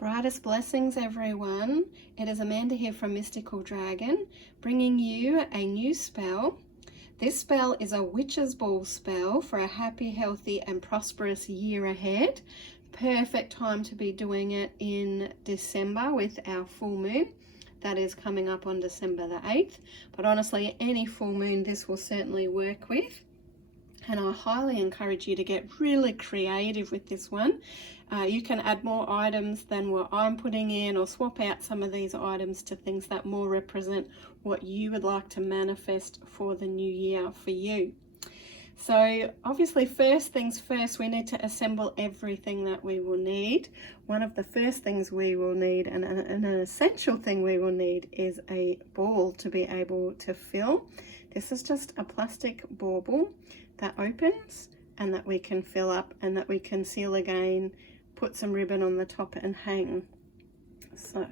Brightest blessings, everyone. It is Amanda here from Mystical Dragon, bringing you a new spell. This spell is a witch's ball spell for a happy, healthy and prosperous year ahead. Perfect time to be doing it in December with our full moon. That is coming up on December the 8th. But honestly, any full moon this will certainly work with. And I highly encourage you to get really creative with this one. You can add more items than what I'm putting in, or swap out some of these items to things that more represent what you would like to manifest for the new year for you. So obviously, first things first, we need to assemble everything that we will need. One of the first things we will need, and an essential thing we will need, is a ball to be able to fill. This is just a plastic bauble that opens and that we can fill up and that we can seal again, put some ribbon on the top and hang. So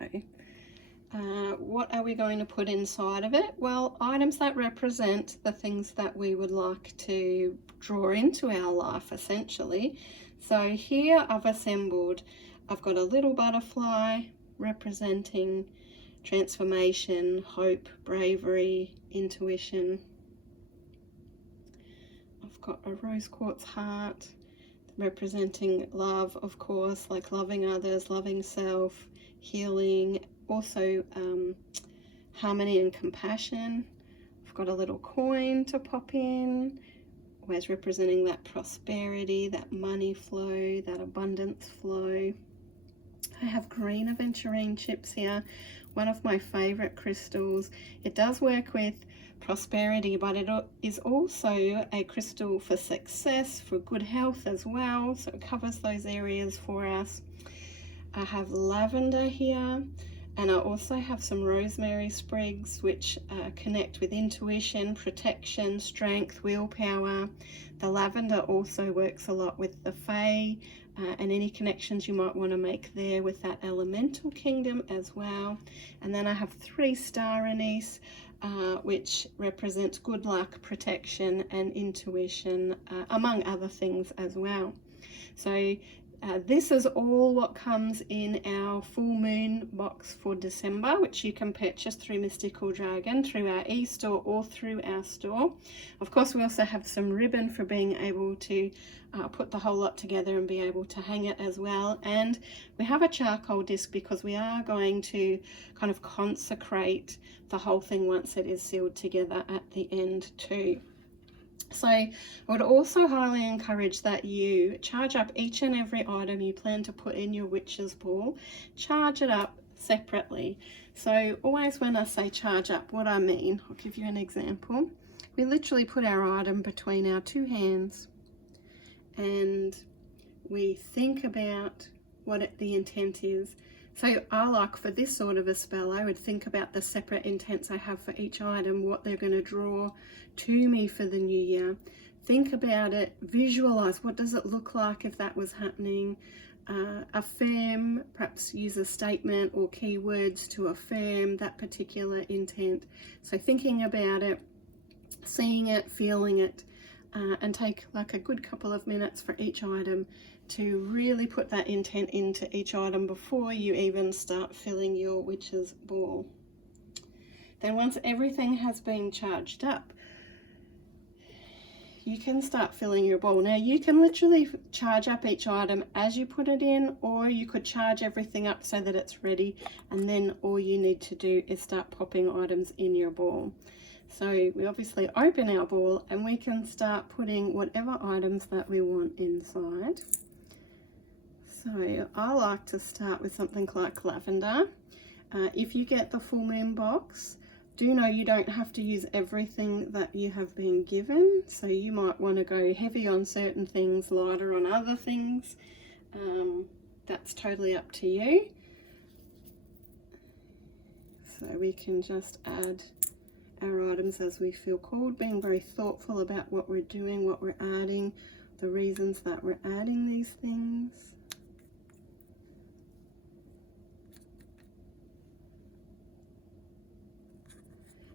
what are we going to put inside of it? Well, items that represent the things that we would like to draw into our life, essentially. So here I've got a little butterfly representing transformation, hope, bravery, intuition. I've got a rose quartz heart representing love, of course, like loving others, loving self, healing, also harmony and compassion. I've got a little coin to pop in, always representing that prosperity, that money flow, that abundance flow. I have green aventurine chips here, one of my favorite crystals. It does work with prosperity, but it is also a crystal for success, for good health as well, so it covers those areas for us. I have lavender here, and I also have some rosemary sprigs, which connect with intuition, protection, strength, willpower. The lavender also works a lot with the Fae, and any connections you might want to make there with that elemental kingdom as well. And then I have 3 star anise, which represents good luck, protection and intuition, among other things as well. So this is all what comes in our full moon box for December, which you can purchase through Mystical Dragon, through our e-store or through our store. Of course, we also have some ribbon for being able to put the whole lot together and be able to hang it as well. And we have a charcoal disc because we are going to kind of consecrate the whole thing once it is sealed together at the end too. So I would also highly encourage that you charge up each and every item you plan to put in your witch's ball. Charge it up separately. So always when I say charge up, what I mean, I'll give you an example. We literally put our item between our 2 hands and we think about what the intent is. So I like, for this sort of a spell, I would think about the separate intents I have for each item, what they're going to draw to me for the new year. Think about it, visualize what does it look like if that was happening. Affirm, perhaps use a statement or keywords to affirm that particular intent. So thinking about it, seeing it, feeling it, and take like a good couple of minutes for each item to really put that intent into each item before you even start filling your witch's ball. Then once everything has been charged up, you can start filling your ball. Now you can literally charge up each item as you put it in, or you could charge everything up so that it's ready, and then all you need to do is start popping items in your ball. So we obviously open our ball and we can start putting whatever items that we want inside. So I like to start with something like lavender. If you get the full moon box, do know you don't have to use everything that you have been given. So you might want to go heavy on certain things, lighter on other things. That's totally up to you. So we can just add our items as we feel called, being very thoughtful about what we're doing, what we're adding, the reasons that we're adding these things.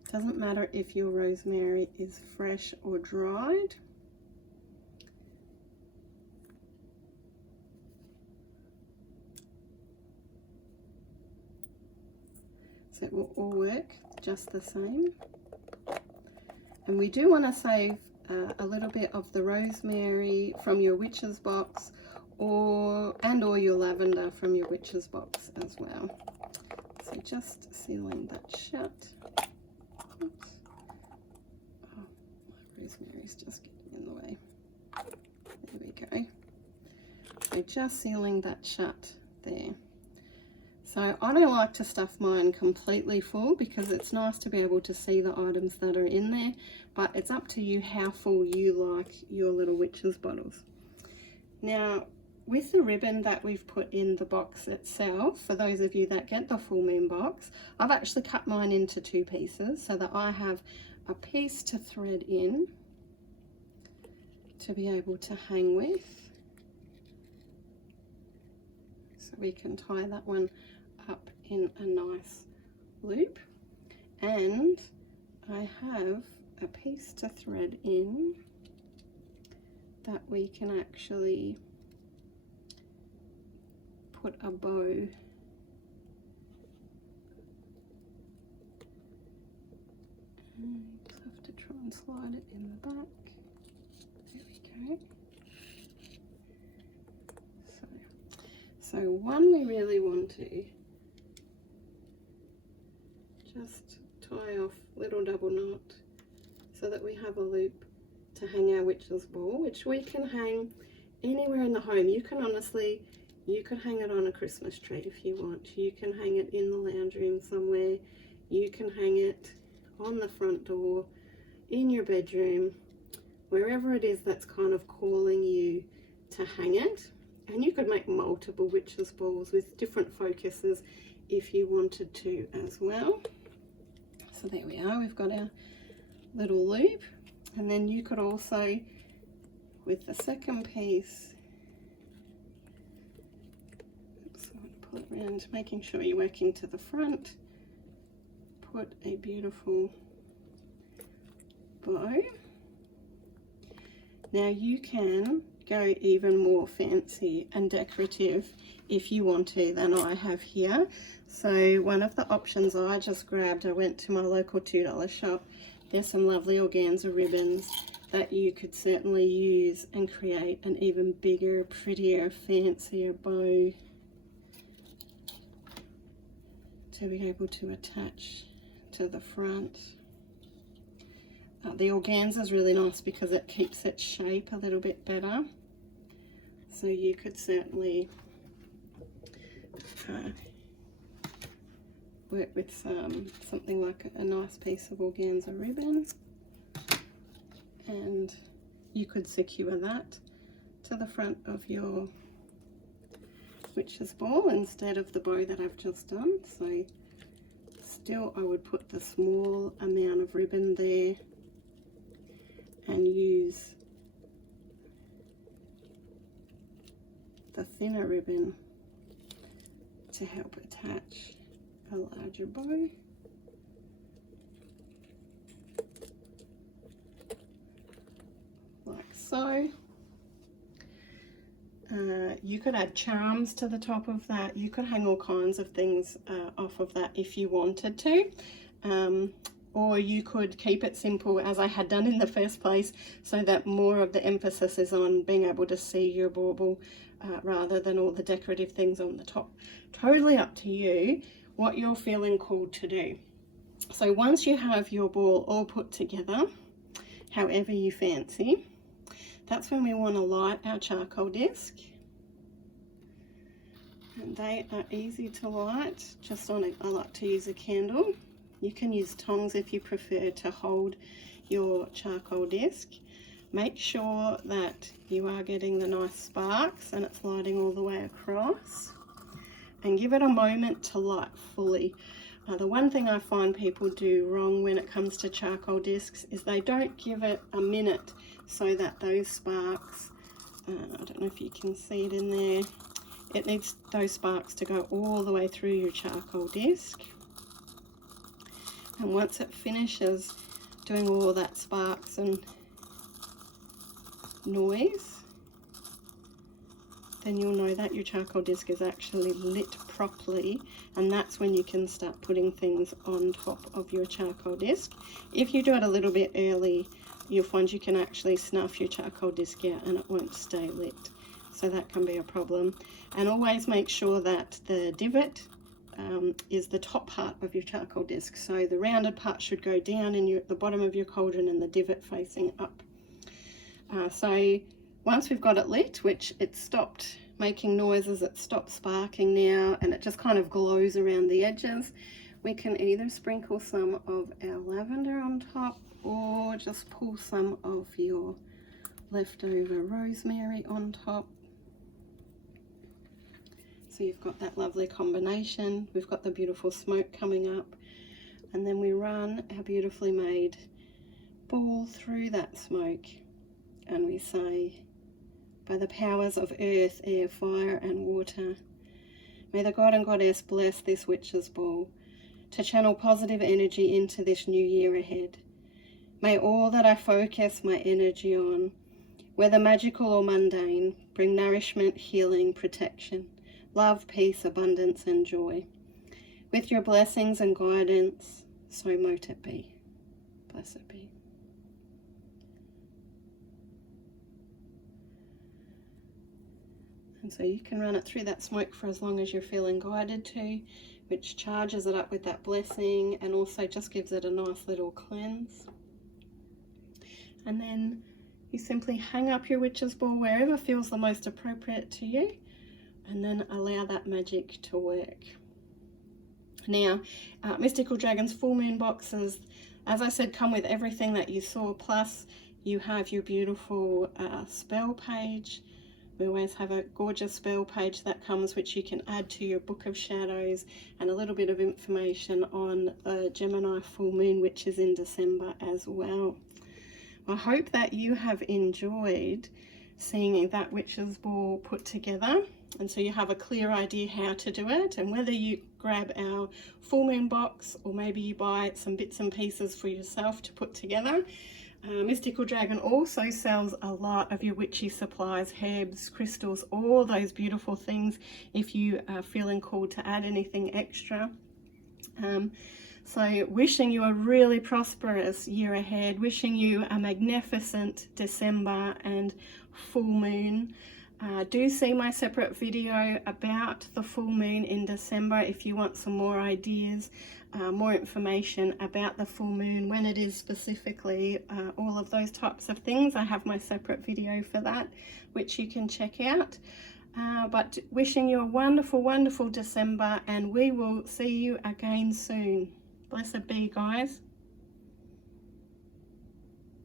Doesn't matter if your rosemary is fresh or dried. so it will all work just the same. And we do want to save a little bit of the rosemary from your witch's box, or your lavender from your witch's box as well. So just sealing that shut. Oops. Oh, my rosemary's just getting in the way. There we go. So just sealing that shut there. So I don't like to stuff mine completely full because it's nice to be able to see the items that are in there, but it's up to you how full you like your little witch's bottles. Now, with the ribbon that we've put in the box itself, for those of you that get the full moon box, I've actually cut mine into 2 pieces so that I have a piece to thread in to be able to hang with. So we can tie that one up in a nice loop, and I have a piece to thread in that we can actually put a bow and have to try and slide it in the back. There we go. So one, we really want to just tie off little double knot so that we have a loop to hang our witch's ball, which we can hang anywhere in the home. You can honestly, you could hang it on a Christmas tree if you want. You can hang it in the lounge room somewhere. You can hang it on the front door, in your bedroom, wherever it is that's kind of calling you to hang it. And you could make multiple witch's balls with different focuses if you wanted to as well. So there we are, we've got our little loop. And then you could also, with the second piece, oops, I want to pull it around, making sure you're working to the front, put a beautiful bow. Now you can go even more fancy and decorative if you want to than I have here. So one of the options I just grabbed, I went to my local $2 shop. There's some lovely organza ribbons that you could certainly use and create an even bigger, prettier, fancier bow to be able to attach to the front. The organza is really nice because it keeps its shape a little bit better. So you could certainly work with something like a nice piece of organza ribbon, and you could secure that to the front of your witch's ball instead of the bow that I've just done. So still I would put the small amount of ribbon there and use the thinner ribbon to help attach a larger bow. Like so. You could add charms to the top of that. You could hang all kinds of things off of that if you wanted to. Or you could keep it simple as I had done in the first place, so that more of the emphasis is on being able to see your bauble rather than all the decorative things on the top. Totally up to you what you're feeling called to do. So once you have your ball all put together, however you fancy, that's when we want to light our charcoal disc. And they are easy to light, just on I like to use a candle. You can use tongs if you prefer to hold your charcoal disc. Make sure that you are getting the nice sparks and it's lighting all the way across. And give it a moment to light fully. The one thing I find people do wrong when it comes to charcoal discs is they don't give it a minute so that those sparks, I don't know if you can see it in there, it needs those sparks to go all the way through your charcoal disc. And once it finishes doing all that sparks and noise, then you'll know that your charcoal disc is actually lit properly, and that's when you can start putting things on top of your charcoal disc. If you do it a little bit early, you'll find you can actually snuff your charcoal disc out and it won't stay lit, so that can be a problem. And always make sure that the divot is the top part of your charcoal disc, so the rounded part should go down in the bottom of your cauldron and the divot facing up. So once we've got it lit, which it stopped making noises, it stopped sparking now, and it just kind of glows around the edges, we can either sprinkle some of our lavender on top or just pull some of your leftover rosemary on top. So you've got that lovely combination. We've got the beautiful smoke coming up, and then we run our beautifully made ball through that smoke, and we say, by the powers of earth, air, fire and water, may the God and Goddess bless this witch's ball to channel positive energy into this new year ahead. May all that I focus my energy on, whether magical or mundane, bring nourishment, healing, protection, love, peace, abundance and joy. With your blessings and guidance, so mote it be. Blessed be. And so you can run it through that smoke for as long as you're feeling guided to, which charges it up with that blessing and also just gives it a nice little cleanse. And then you simply hang up your witch's ball wherever feels the most appropriate to you, and then allow that magic to work. Now, Mystical Dragons full moon boxes, as I said, come with everything that you saw, plus you have your beautiful spell page. We always have a gorgeous spell page that comes, which you can add to your Book of Shadows, and a little bit of information on the Gemini full moon, which is in December as well. I hope that you have enjoyed seeing that witch's ball put together, and so you have a clear idea how to do it, and whether you grab our full moon box or maybe you buy some bits and pieces for yourself to put together. Mystical Dragon also sells a lot of your witchy supplies, herbs, crystals, all those beautiful things if you are feeling called to add anything extra. So wishing you a really prosperous year ahead, wishing you a magnificent December and full moon. Do see my separate video about the full moon in December if you want some more ideas, more information about the full moon, when it is specifically, all of those types of things. I have my separate video for that, which you can check out. But wishing you a wonderful, wonderful December, and we will see you again soon. Blessed be, guys.